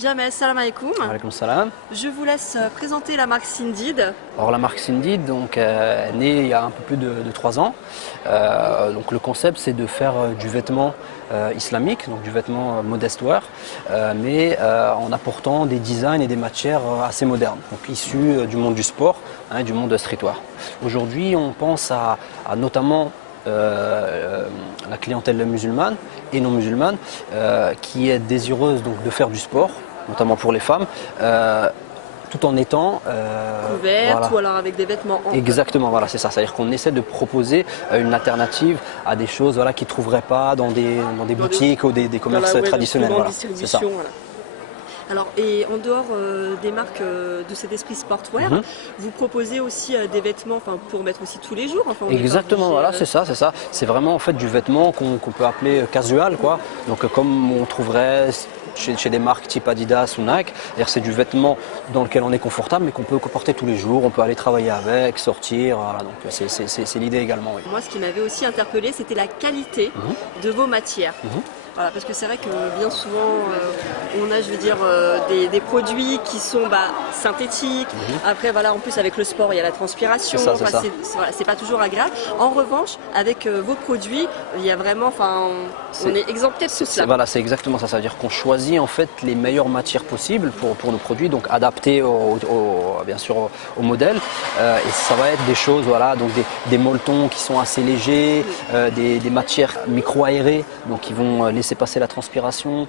Jamel, salam alaikum. Alaykoum salam. Je vous laisse présenter la marque Sindid. Alors la marque Sindid donc, est née il y a un peu plus de 3 ans. Donc le concept c'est de faire du vêtement islamique, donc du vêtement modest wear, mais en apportant des designs et des matières assez modernes, donc issus du monde du sport, du monde streetwear. Aujourd'hui on pense à notamment la clientèle musulmane et non musulmane qui est désireuse donc, de faire du sport, notamment pour les femmes, tout en étant couverte voilà. Ou alors avec des vêtements amples. Exactement, voilà, c'est ça. C'est-à-dire qu'on essaie de proposer une alternative à des choses voilà, qu'ils ne trouveraient pas dans des boutiques ou des commerces traditionnels. Voilà, c'est ça. Voilà. Alors, et en dehors des marques de cet esprit sportwear, vous proposez aussi des vêtements pour mettre aussi tous les jours. Enfin, exactement, voilà, c'est ça, c'est ça. C'est vraiment en fait du vêtement qu'on peut appeler casual, quoi. Donc comme on trouverait chez des marques type Adidas ou Nike, c'est du vêtement dans lequel on est confortable, mais qu'on peut porter tous les jours. On peut aller travailler avec, sortir. Voilà, donc c'est l'idée également. Oui. Moi, ce qui m'avait aussi interpellé, c'était la qualité de vos matières. Voilà, parce que c'est vrai que bien souvent, on a, je veux dire, des produits qui sont synthétiques. Après, voilà, en plus avec le sport, il y a la transpiration. C'est pas toujours agréable. En revanche, avec vos produits, il y a vraiment, on est exempté de tout cela. Voilà, c'est exactement ça. C'est-à-dire qu'on choisit en fait les meilleures matières possibles pour nos produits, donc adaptés bien sûr au modèle. Et ça va être des choses, voilà, donc des molletons qui sont assez légers, des matières micro-aérées, donc qui vont laisser passer la transpiration,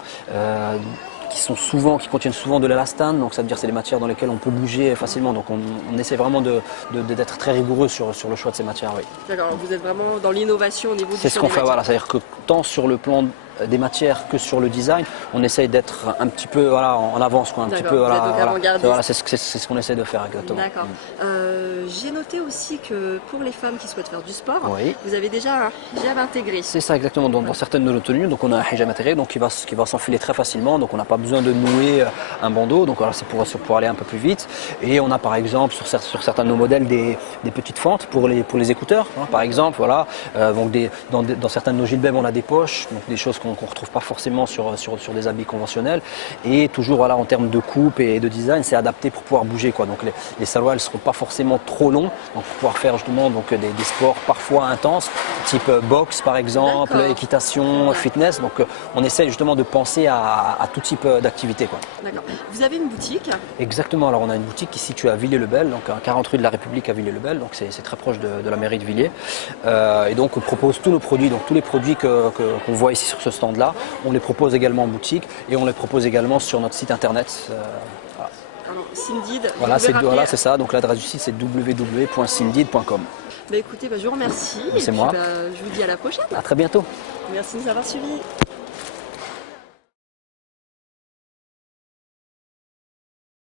qui contiennent souvent de l'élastane, donc ça veut dire c'est des matières dans lesquelles on peut bouger facilement, donc on essaie vraiment d'être très rigoureux sur le choix de ces matières. Oui. D'accord, vous êtes vraiment dans l'innovation au niveau du C'est ce qu'on fait, voilà, c'est-à-dire que tant sur le plan des matières que sur le design, on essaye d'être un petit peu voilà, en avance, quoi, un petit peu voilà, c'est ce qu'on essaie de faire exactement. D'accord. J'ai noté aussi que pour les femmes qui souhaitent faire du sport, oui. vous avez déjà un hijab intégré. C'est ça exactement, dans certaines de nos tenues, donc on a un hijab intégré donc qui va s'enfiler très facilement, donc on n'a pas besoin de nouer un bandeau, donc voilà, c'est pour aller un peu plus vite. Et on a par exemple sur certains de nos modèles des petites fentes pour les écouteurs, par exemple, voilà. Donc dans certains de nos gilbabs on a des poches, donc des choses qu'on ne retrouve pas forcément sur des habits conventionnels, et toujours voilà, en termes de coupe et de design, c'est adapté pour pouvoir bouger, quoi. Donc les salwars ne seront pas forcément trop longs, donc pour pouvoir faire justement donc, des sports parfois intenses, type boxe par exemple, équitation, fitness, donc on essaie justement de penser à tout type d'activité, quoi. D'accord. Vous avez une boutique? Exactement, alors on a une boutique qui est située à Villiers-le-Bel, donc à 40 rue de la République à Villiers-le-Bel, donc c'est très proche de la mairie de Villiers, et donc on propose tous nos produits, donc tous les produits qu'on voit ici sur ce stand-là, on les propose également en boutique et on les propose également sur notre site internet. Voilà. Alors, Sindid, c'est ça, donc l'adresse du site c'est www.sindid.com. Écoutez, je vous remercie. C'est moi. Je vous dis à la prochaine. À très bientôt. Merci de nous avoir suivis.